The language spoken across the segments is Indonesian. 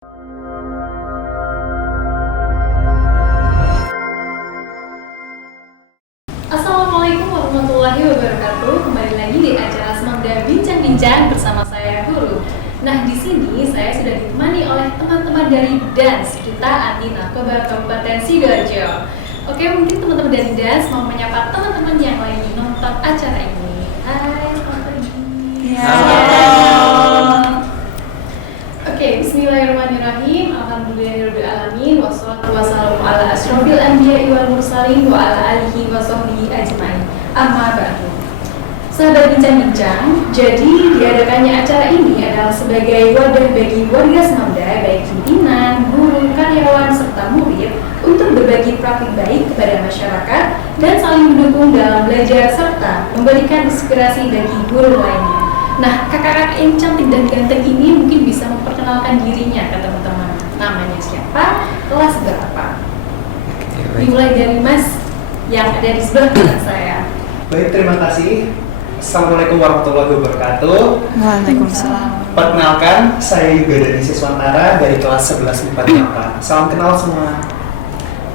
Assalamualaikum warahmatullahi wabarakatuh. Kembali lagi di acara Semamda Bincang-Bincang bersama saya Huru. Nah, di sini saya sudah ditemani oleh teman-teman dari DANS, Duta Anti Narkoba Kabupaten Sidoarjo. Oke, mungkin teman-teman dari DANS mau menyapa teman-teman yang lagi nonton acara ini. Hai, selamat pagi. Halo. Oke, bismillahirrahmanirrahim. Alhamdulillahirrahmanirrahim. Wassalatu wassalamu ala asyrofil anbiya'i wal mursalin wa ala alihi wa sahbihi ajmain. Amma ba'du. Sahabat bincang-bincang, jadi diadakannya acara ini adalah sebagai wadah bagi warga Semamda, baik pimpinan, guru, karyawan, serta murid untuk berbagi praktik baik kepada masyarakat dan saling mendukung dalam belajar serta memberikan inspirasi bagi guru lainnya. Nah, kakak-kakak yang cantik dan ganteng ini mungkin bisa memperkenalkan dirinya ke teman-teman. Namanya siapa, kelas berapa? Dimulai dari Mas yang ada di sebelah kanan saya. Baik, terima kasih. Assalamualaikum warahmatullahi wabarakatuh. Waalaikumsalam. Perkenalkan, saya Yuga dari Siswantara dari kelas 11 IPA 8. Salam kenal semua.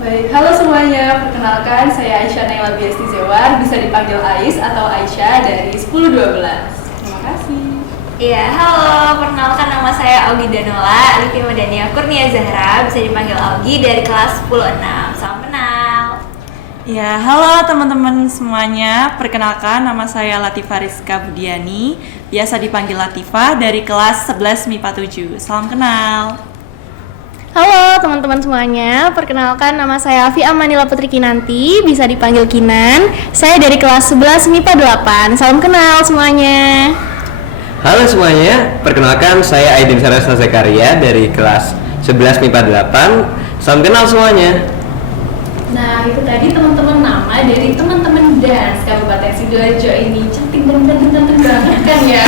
Baik, halo semuanya. Perkenalkan, saya Aisyah Naila Biasti Zewar, bisa dipanggil Ais atau Aisyah dari 1012. Terima kasih. Iya, halo. Perkenalkan nama saya Augie Danola, Alifia Madania Kurnia Zahra, bisa dipanggil Augie dari kelas 106. Salam kenal. Ya, halo teman-teman semuanya. Perkenalkan, nama saya Latifah Rizka Budiani, biasa dipanggil Latifah dari kelas 11 MIPA 7. Salam kenal. Halo teman-teman semuanya, perkenalkan nama saya Afi Amanila Putri Kinanti, bisa dipanggil Kinan. Saya dari kelas 11 MIPA 8. Salam kenal semuanya. Halo semuanya, perkenalkan saya Aidin Sarasa Zakaria dari kelas 11 MIPA 8. Salam kenal semuanya. Nah, itu tadi teman-teman nama dari teman-teman DANS Kabupaten Sidoarjo ini. Cantik dan ganteng banget kan ya.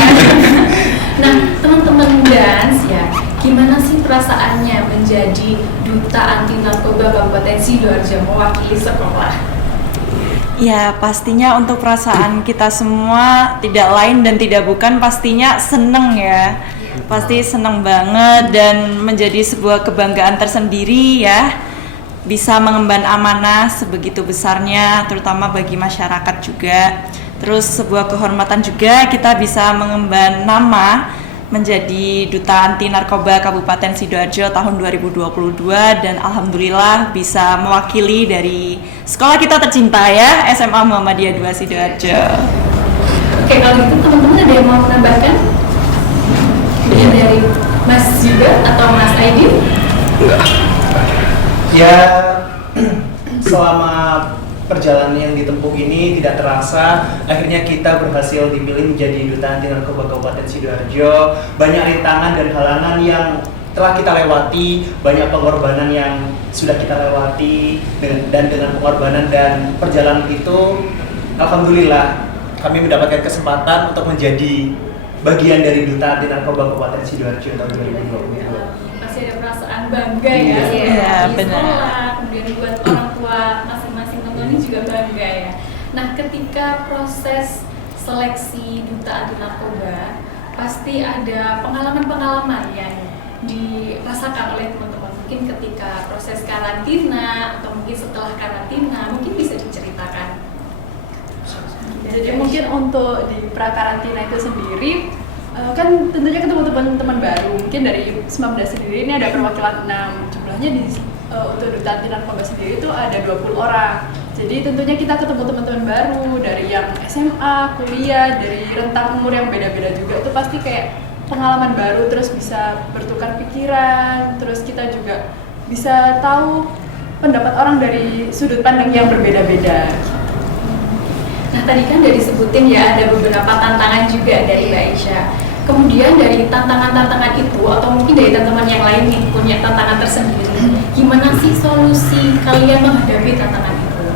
Nah, teman-teman DANS ya, gimana sih perasaannya menjadi Duta Anti Narkoba Kabupaten Sidoarjo mewakili sekolah? Ya, pastinya untuk perasaan kita semua tidak lain dan tidak bukan pastinya seneng ya. Pasti seneng banget dan menjadi sebuah kebanggaan tersendiri ya. Bisa mengemban amanah sebegitu besarnya, terutama bagi masyarakat juga. Terus sebuah kehormatan juga kita bisa mengemban nama menjadi Duta Anti Narkoba Kabupaten Sidoarjo tahun 2022 dan alhamdulillah bisa mewakili dari sekolah kita tercinta ya, SMA Muhammadiyah 2 Sidoarjo. Oke, kalau gitu teman-teman ada yang mau menambahkan? Dari Mas juga atau Mas Aidin? Ya, selama perjalanan yang ditempuh ini tidak terasa, akhirnya kita berhasil dipilih menjadi Duta Anti Narkoba Kabupaten Sidoarjo. Banyak rintangan dan halangan yang telah kita lewati, banyak pengorbanan yang sudah kita lewati, dan dengan pengorbanan dan perjalanan itu, alhamdulillah kami mendapatkan kesempatan untuk menjadi bagian dari Duta Anti Narkoba Kabupaten Sidoarjo tahun 2022. Pasti ada perasaan bangga ya, Iya, di benar. sekolah, kemudian buat orang tua masing-masing teman ini juga bangga ya. Nah, ketika proses seleksi Duta Anti Narkoba, pasti ada pengalaman-pengalaman yang dirasakan oleh teman-teman. Mungkin ketika proses karantina atau mungkin setelah karantina, mungkin bisa diceritakan. Jadi mungkin untuk di pra-karantina itu sendiri, kan tentunya ketemu teman-teman baru. Mungkin dari Semamda sendiri ini ada perwakilan 6. Jumlahnya untuk Duta Anti Narkoba sendiri itu ada 20 orang. Jadi tentunya kita ketemu teman-teman baru dari yang SMA, kuliah, dari rentang umur yang beda-beda juga. Itu pasti kayak pengalaman baru, terus bisa bertukar pikiran, terus kita juga bisa tahu pendapat orang dari sudut pandang yang berbeda-beda. Nah, tadi kan udah disebutin ya ada beberapa tantangan juga dari Mbak Aisyah. Kemudian dari tantangan-tantangan itu atau mungkin dari teman-teman yang lain nih punya tantangan tersendiri, gimana sih solusi kalian menghadapi tantangan itu?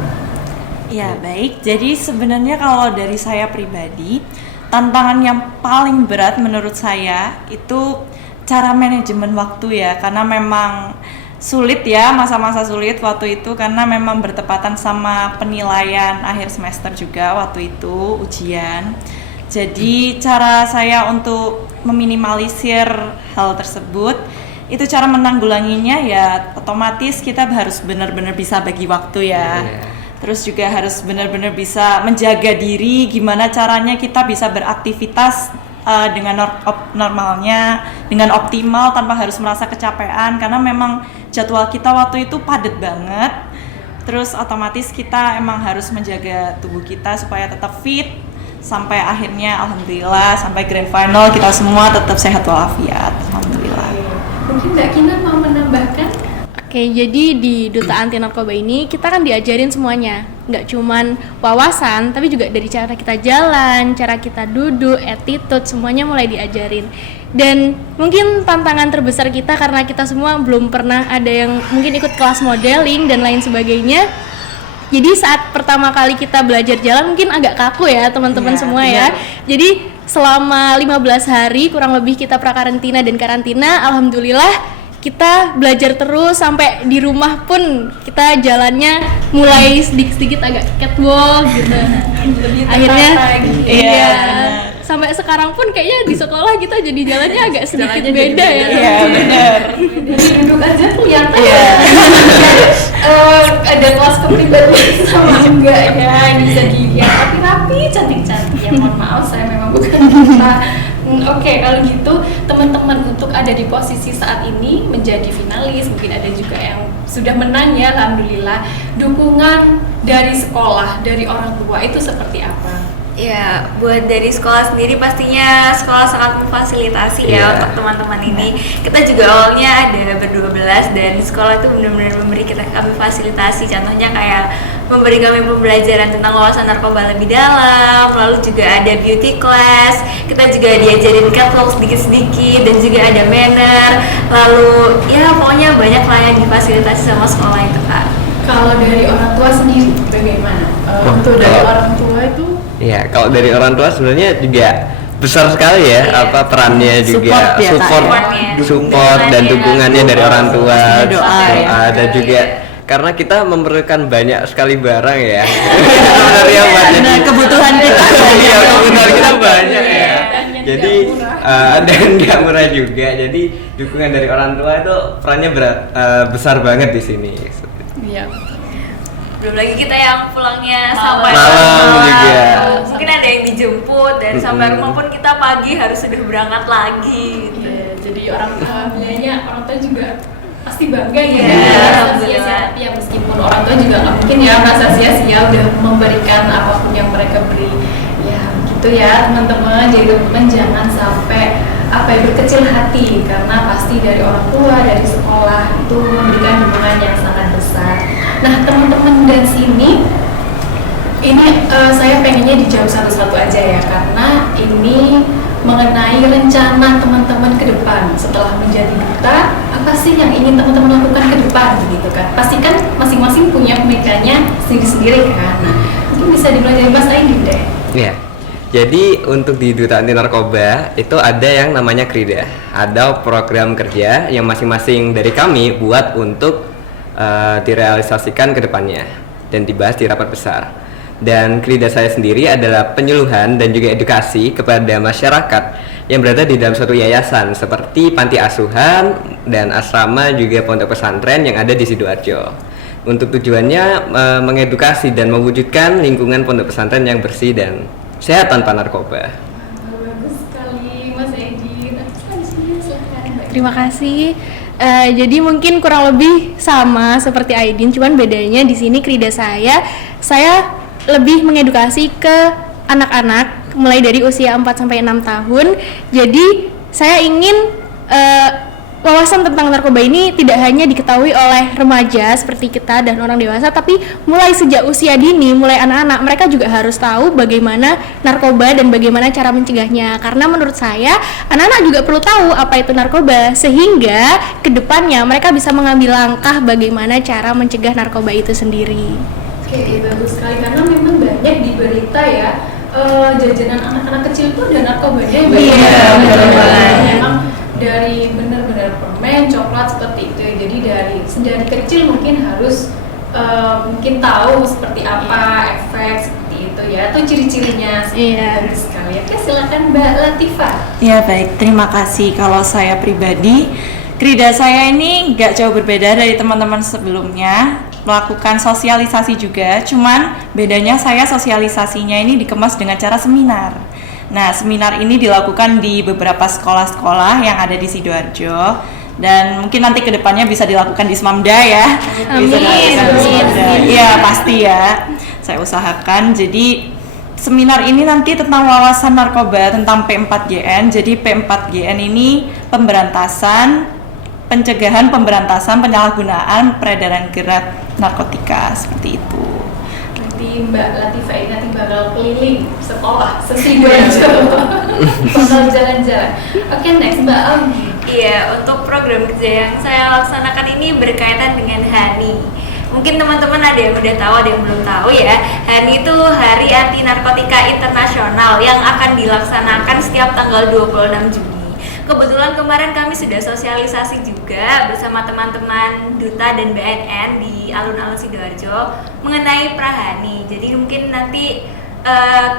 Ya, baik. Jadi sebenarnya kalau dari saya pribadi, tantangan yang paling berat menurut saya itu cara manajemen waktu ya, karena memang sulit ya, masa-masa sulit waktu itu karena memang bertepatan sama penilaian akhir semester juga waktu itu, ujian. Jadi cara saya untuk meminimalisir hal tersebut itu cara menanggulanginya ya otomatis kita harus benar-benar bisa bagi waktu ya. Terus juga harus benar-benar bisa menjaga diri, gimana caranya kita bisa beraktivitas dengan normalnya, dengan optimal tanpa harus merasa kecapean karena memang jadwal kita waktu itu padat banget. Terus otomatis kita emang harus menjaga tubuh kita supaya tetap fit sampai akhirnya alhamdulillah sampai grand final kita semua tetap sehat walafiat. Alhamdulillah. Mungkin Mbak Kinan mau menambahkan? Oke, jadi di Duta Anti Narkoba ini kita kan diajarin semuanya, nggak cuman wawasan, tapi juga dari cara kita jalan, cara kita duduk, attitude, semuanya mulai diajarin. Dan mungkin tantangan terbesar kita karena kita semua belum pernah ada yang mungkin ikut kelas modeling dan lain sebagainya. Jadi saat pertama kali kita belajar jalan mungkin agak kaku ya teman-teman semua ya. Jadi selama 15 hari kurang lebih kita prakarantina dan karantina, alhamdulillah kita belajar terus sampai di rumah pun kita jalannya mulai sedikit-sedikit agak catwalk gitu. Akhirnya iya. Sampai sekarang pun kayaknya di sekolah kita jadi jalannya agak sedikit beda ya. Iya benar. Duduk aja kelihatan ada kelas kepribadian sama enggak ya, bisa rapi-rapi, cantik-cantik. Ya mohon maaf saya memang bukan kita. Oke, kalau gitu teman-teman untuk ada di posisi saat ini menjadi finalis, mungkin ada juga yang sudah menang ya, alhamdulillah. Dukungan dari sekolah, dari orang tua itu seperti apa? Ya, buat dari sekolah sendiri pastinya sekolah sangat memfasilitasi ya untuk teman-teman ini. Kita juga awalnya ada ber-12 dan sekolah itu benar-benar memberi kami fasilitasi. Contohnya kayak memberi kami pembelajaran tentang wawasan narkoba lebih dalam, lalu juga ada beauty class, kita juga diajarin catwalk sedikit-sedikit dan juga ada manner. Lalu ya pokoknya banyak lah yang difasilitasi sama sekolah itu Kak. Kalau dari orang tua sendiri bagaimana? Untuk dari orang tua itu Ya, kalau dari orang tua sebenarnya juga besar sekali ya, apa perannya juga support dan dukungannya dari orang tua, doa dan juga karena kita memerlukan banyak sekali barang ya. Sebenarnya banyak kebutuhan kita. Iya, kebutuhan kita banyak ya. Jadi dan nggak murah juga. Jadi dukungan dari orang tua itu perannya besar banget di sini. iya. Belum lagi kita yang pulangnya sampai malam juga. Mungkin ada yang dijemput dan sampai rumah pun kita pagi harus sudah berangkat lagi gitu. Iya, jadi orang tua Alhamdulillahnya orang tua juga pasti bangga ya. Alhamdulillah. Tapi ya meskipun orang tua juga nggak mungkin ya merasa sia-sia udah memberikan apapun yang mereka beri. Ya gitu ya teman-teman. Jadi teman-teman jangan sampai berkecil hati karena pasti dari orang tua, dari sekolah itu memberikan dukungan yang sangat besar. Nah teman-teman dan sini ini saya pengennya dijawab satu-satu aja ya karena ini mengenai rencana teman-teman ke depan setelah menjadi duta, apa sih yang ingin teman-teman lakukan ke depan gitu kan? Pasti kan masing-masing punya pemikirannya sendiri-sendiri kan. Nah, mungkin bisa dimulai dari Mas Aidin deh. Iya. Jadi untuk di Duta Anti Narkoba itu ada yang namanya KRIDA, ada program kerja yang masing-masing dari kami buat untuk direalisasikan ke depannya dan dibahas di rapat besar. Dan KRIDA saya sendiri adalah penyuluhan dan juga edukasi kepada masyarakat yang berada di dalam suatu yayasan seperti panti asuhan dan asrama juga pondok pesantren yang ada di Sidoarjo. Untuk tujuannya mengedukasi dan mewujudkan lingkungan pondok pesantren yang bersih dan sehat tanpa narkoba. Bagus sekali Mas Aidin. Terima kasih. Jadi mungkin kurang lebih sama seperti Aidin, cuman bedanya di sini KRIDA saya lebih mengedukasi ke anak-anak mulai dari usia 4 sampai 6 tahun. Jadi saya ingin wawasan tentang narkoba ini tidak hanya diketahui oleh remaja seperti kita dan orang dewasa, tapi mulai sejak usia dini, mulai anak-anak, mereka juga harus tahu bagaimana narkoba dan bagaimana cara mencegahnya. Karena menurut saya, anak-anak juga perlu tahu apa itu narkoba, sehingga kedepannya mereka bisa mengambil langkah bagaimana cara mencegah narkoba itu sendiri. Oke, bagus sekali karena memang banyak di berita ya jajanan anak-anak kecil itu ada narkobanya ya. Iya, betul banget. Memang dari benar-benar permen, coklat seperti itu ya. Jadi dari kecil mungkin harus mungkin tahu seperti apa efek seperti itu ya atau ciri-cirinya. Bagus sekali. Oke, silakan Mbak Latifah. Ya baik, terima kasih. Kalau saya pribadi, Krida saya ini nggak jauh berbeda dari teman-teman sebelumnya, melakukan sosialisasi juga, cuman bedanya saya sosialisasinya ini dikemas dengan cara seminar. Nah, seminar ini dilakukan di beberapa sekolah-sekolah yang ada di Sidoarjo, dan mungkin nanti kedepannya bisa dilakukan di Smamda ya. Bisa dilakukan di Smamda. Iya, pasti ya. Saya usahakan. Jadi seminar ini nanti tentang wawasan narkoba, tentang P4GN. Jadi P4GN ini pencegahan, pemberantasan, penyalahgunaan, peredaran gerak narkotika, seperti itu. Nanti Mbak Latifah ini nanti bakal keliling sekolah, se-Sidoarjo. Bakal jalan-jalan. Oke, next Mbak Augie. Iya, untuk program kerja yang saya laksanakan ini berkaitan dengan HANI. Mungkin teman-teman ada yang udah tahu, ada yang belum tahu ya. HANI itu Hari Anti Narkotika Internasional yang akan dilaksanakan setiap tanggal 26 Juni. Kebetulan kemarin kami sudah sosialisasi juga bersama teman-teman Duta dan BNN di alun-alun Sidoarjo mengenai Prahani. Jadi mungkin nanti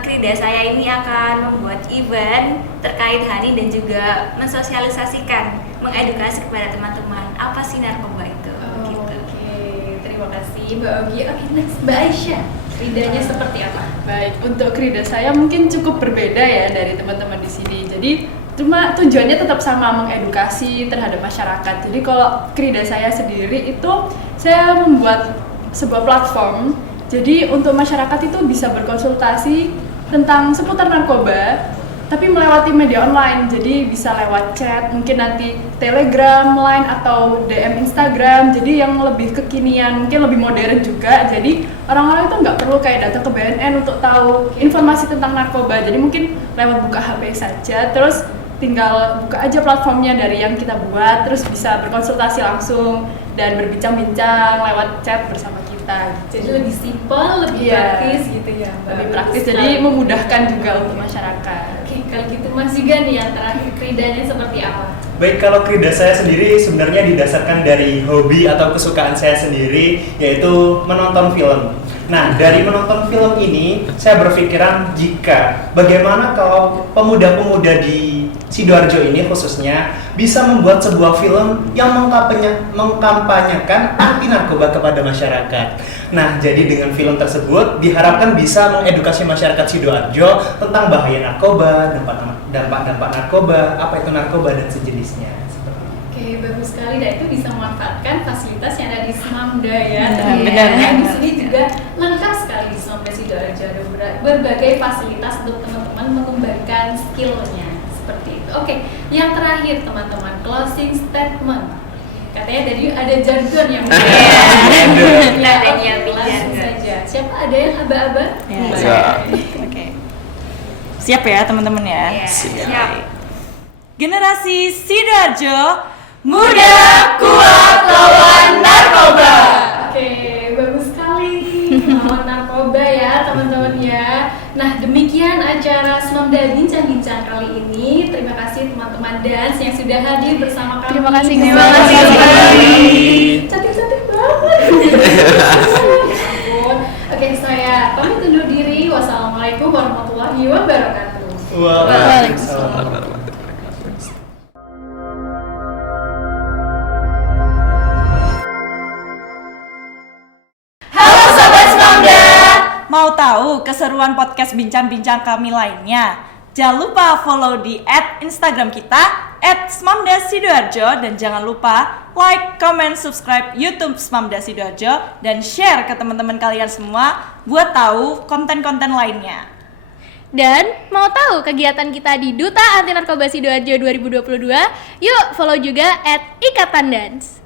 Krida saya ini akan membuat event terkait HANI dan juga mensosialisasikan, mengedukasi kepada teman-teman apa sih narkoba itu. Gitu. Oke, terima kasih Mbak Augie. Oke, next Mbak Aisyah. Kridanya seperti apa? Baik, untuk krida saya mungkin cukup berbeda ya dari teman-teman di sini. Jadi cuma tujuannya tetap sama, mengedukasi terhadap masyarakat. Jadi kalau krida saya sendiri itu saya membuat sebuah platform. Jadi untuk masyarakat itu bisa berkonsultasi tentang seputar narkoba, tapi melewati media online. Jadi bisa lewat chat, mungkin nanti Telegram, Line, atau DM Instagram. Jadi yang lebih kekinian, mungkin lebih modern juga. Jadi orang-orang itu nggak perlu kayak datang ke BNN untuk tahu informasi tentang narkoba. Jadi mungkin lewat buka HP saja, terus tinggal buka aja platformnya dari yang kita buat, terus bisa berkonsultasi langsung dan berbincang-bincang lewat chat bersama kita. Jadi lebih simpel, lebih praktis gitu ya Mbak. Lebih praktis, jadi memudahkan juga untuk masyarakat. Oke, kalau gitu Mas juga nih yang terakhir kridanya seperti apa? Baik, kalau krida saya sendiri sebenarnya didasarkan dari hobi atau kesukaan saya sendiri, yaitu menonton film. Nah, dari menonton film ini, saya berpikiran bagaimana kalau pemuda-pemuda di Sidoarjo ini khususnya bisa membuat sebuah film yang mengkampanyekan anti narkoba kepada masyarakat. Nah, jadi dengan film tersebut diharapkan bisa mengedukasi masyarakat Sidoarjo tentang bahaya narkoba, dampak-dampak narkoba, apa itu narkoba dan sejenisnya. Oke, bagus sekali. Dan itu bisa memanfaatkan fasilitas yang ada di Smamda ya. Benar. Di sini juga lengkap sekali di Smamda Sidoarjo, ada berbagai fasilitas untuk teman-teman mengembangkan skillnya. Seperti itu. Oke, yang terakhir teman-teman, closing statement. Katanya tadi ada jargon yang langsung saja. Siapa ada yang aba-aba? Ya, Oke. Siap ya teman-teman ya? Siap. Generasi Sidoarjo, muda, kuat, lawan narkoba. Oke, bagus sekali. Lawan narkoba ya teman-teman ya. Nah, demikian acara Smamda Bincang-Bincang kali ini. Terima kasih teman-teman dance yang sudah hadir bersama kami. Terima kasih. Cantik-cantik banget. Oke, saya pamit undur diri. Wassalamualaikum warahmatullahi wabarakatuh. Waalaikumsalam. Mau tahu keseruan podcast bincang-bincang kami lainnya? Jangan lupa follow di @Instagram kita @smamda_sidoarjo dan jangan lupa like, comment, subscribe YouTube Smamda Sidoarjo dan share ke teman-teman kalian semua buat tahu konten-konten lainnya. Dan mau tahu kegiatan kita di Duta Anti Narkoba Sidoarjo 2022? Yuk follow juga @ikatandance.